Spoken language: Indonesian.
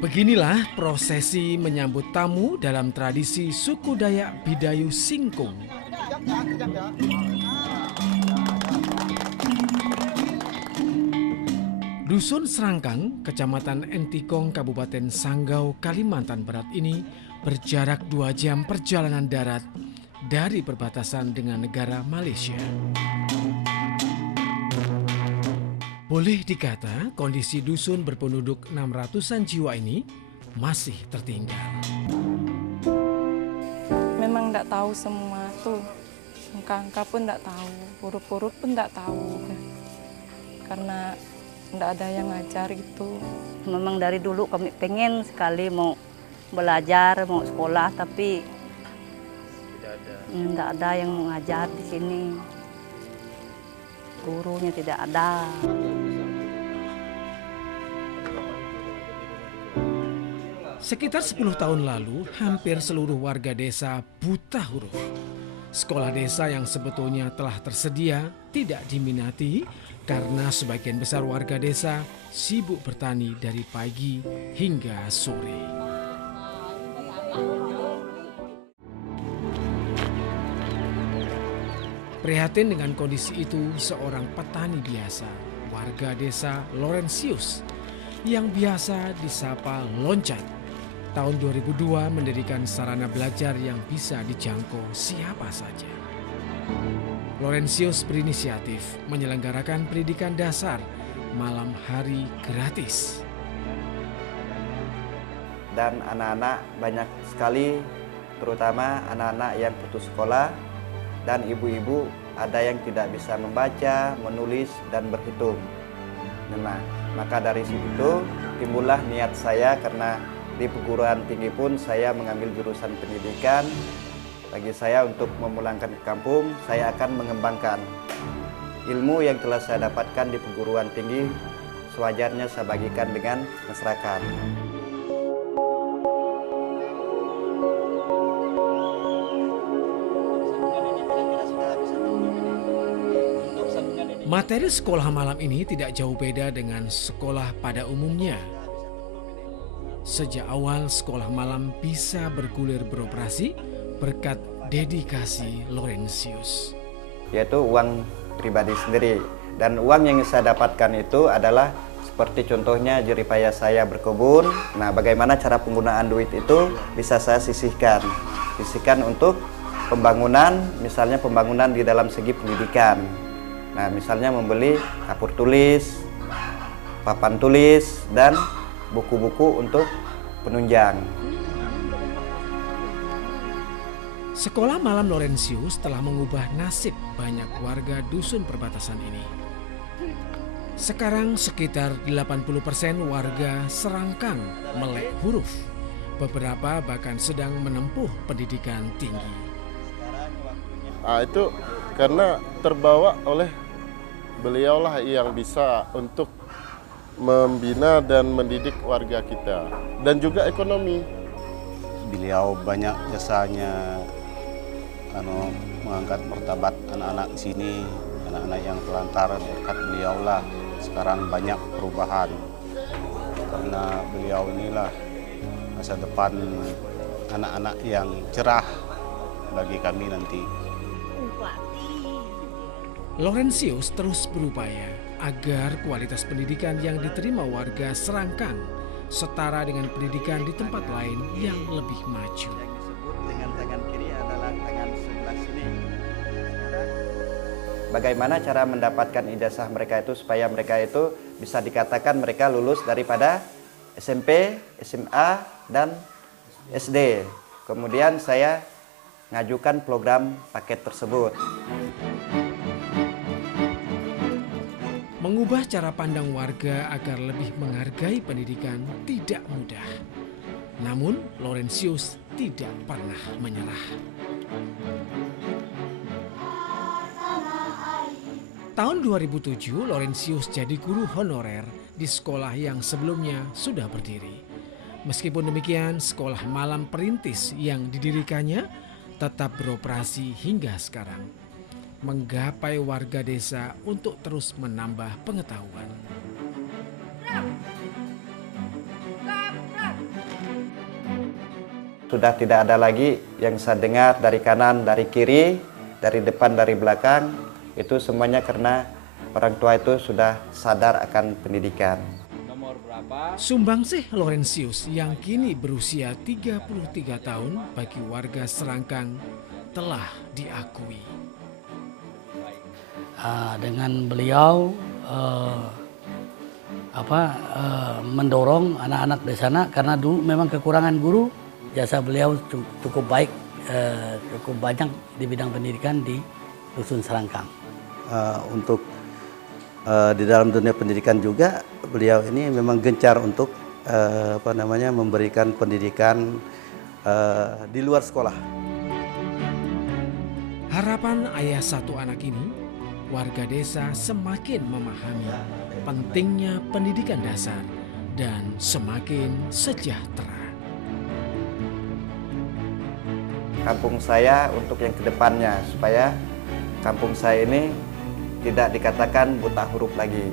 Beginilah prosesi menyambut tamu dalam tradisi suku Dayak Bidayu Singkung. Dusun Serangkang, Kecamatan Entikong, Kabupaten Sanggau, Kalimantan Barat ini berjarak 2 jam perjalanan darat dari perbatasan dengan negara Malaysia. Boleh dikata kondisi dusun berpenduduk 600-an jiwa ini masih tertinggal. Memang tidak tahu semua tuh, angka-angka pun tidak tahu, huruf-huruf pun tidak tahu, karena tidak ada yang ngajar itu. Memang dari dulu kami pengen sekali mau belajar, mau sekolah, tapi tidak ada yang mengajar di sini. Gurunya tidak ada. Sekitar 10 tahun lalu, hampir seluruh warga desa buta huruf. Sekolah desa yang sebetulnya telah tersedia tidak diminati karena sebagian besar warga desa sibuk bertani dari pagi hingga sore. Prihatin dengan kondisi itu, seorang petani biasa, warga desa Laurentius, yang biasa disapa Loncat, tahun 2002 mendirikan sarana belajar yang bisa dijangkau siapa saja. Laurentius berinisiatif menyelenggarakan pendidikan dasar malam hari gratis. Dan anak-anak banyak sekali, terutama anak-anak yang putus sekolah, dan ibu-ibu ada yang tidak bisa membaca, menulis, dan berhitung. Nah, maka dari situ timbullah niat saya, karena di perguruan tinggi pun saya mengambil jurusan pendidikan. Bagi saya untuk memulangkan ke kampung, saya akan mengembangkan ilmu yang telah saya dapatkan di perguruan tinggi, sewajarnya saya bagikan dengan masyarakat. Materi sekolah malam ini tidak jauh beda dengan sekolah pada umumnya. Sejak awal sekolah malam bisa bergulir beroperasi berkat dedikasi Laurentius. Yaitu uang pribadi sendiri. Dan uang yang saya dapatkan itu adalah seperti contohnya jeripaya saya berkebun. Nah, bagaimana cara penggunaan duit itu bisa saya sisihkan. Sisihkan untuk pembangunan, misalnya pembangunan di dalam segi pendidikan. Nah, misalnya membeli kapur tulis, papan tulis, dan buku-buku untuk penunjang. Sekolah malam Laurentius telah mengubah nasib banyak warga dusun perbatasan ini. Sekarang sekitar 80% warga Serangkang melek huruf. Beberapa bahkan sedang menempuh pendidikan tinggi. Itu karena terbawa oleh beliaulah yang bisa untuk membina dan mendidik warga kita, dan juga ekonomi. Beliau banyak jasanya mengangkat martabat anak-anak di sini, anak-anak yang telantar. Berkat beliaulah sekarang banyak perubahan, karena beliau inilah masa depan anak-anak yang cerah bagi kami nanti. Laurentius terus berupaya agar kualitas pendidikan yang diterima warga Serangkang setara dengan pendidikan di tempat lain yang lebih maju. Dengan tangan kiri adalah tangan sebelah sini. Bagaimana cara mendapatkan ijazah mereka itu supaya mereka itu bisa dikatakan mereka lulus daripada SMP, SMA, dan SD. Kemudian saya ngajukan program paket tersebut. Mengubah cara pandang warga agar lebih menghargai pendidikan tidak mudah. Namun, Laurentius tidak pernah menyerah. Tahun 2007, Laurentius jadi guru honorer di sekolah yang sebelumnya sudah berdiri. Meskipun demikian, sekolah malam perintis yang didirikannya tetap beroperasi hingga sekarang. menggapai warga desa untuk terus menambah pengetahuan. Sudah tidak ada lagi yang saya dengar dari kanan, dari kiri, dari depan, dari belakang. Itu semuanya karena orang tua itu sudah sadar akan pendidikan. Sumbangsih Laurentius yang kini berusia 33 tahun bagi warga Serangkang telah diakui. Dengan beliau mendorong anak-anak di sana, karena dulu memang kekurangan guru. Jasa beliau cukup baik, cukup banyak di bidang pendidikan di Dusun Serangkang. Untuk di dalam dunia pendidikan juga beliau ini memang gencar untuk memberikan pendidikan di luar sekolah. Harapan ayah satu anak ini, warga desa semakin memahami pentingnya pendidikan dasar dan semakin sejahtera. Kampung saya untuk yang kedepannya, supaya kampung saya ini tidak dikatakan buta huruf lagi.